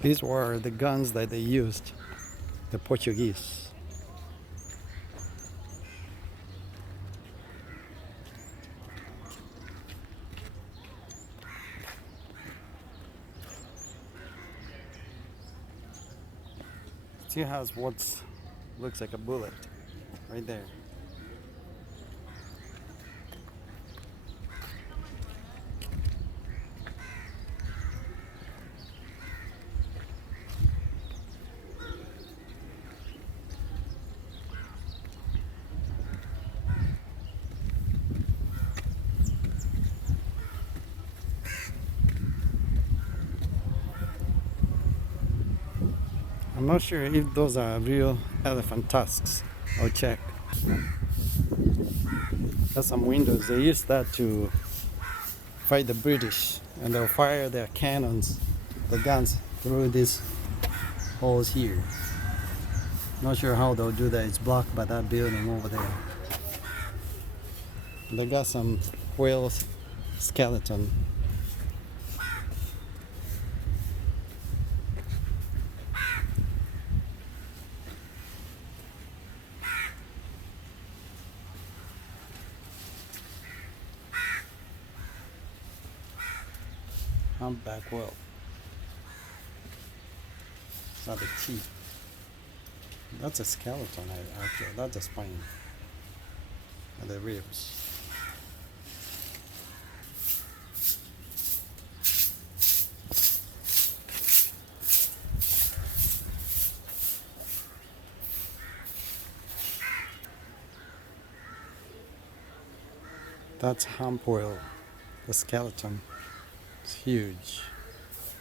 These were the guns that they used, the Portuguese. Still has what looks like a bullet right there. I'm not sure if those are real elephant tusks. I'll check. That's some windows. They used that to fight the British, and they'll fire their cannons, the guns, through these holes here. Not sure how they'll do that. It's blocked by that building over there. They got some whale skeleton. Humpback whale. It's not the teeth. That's a skeleton, actually. That's a spine. And the ribs. That's hump whale, the skeleton. It's huge.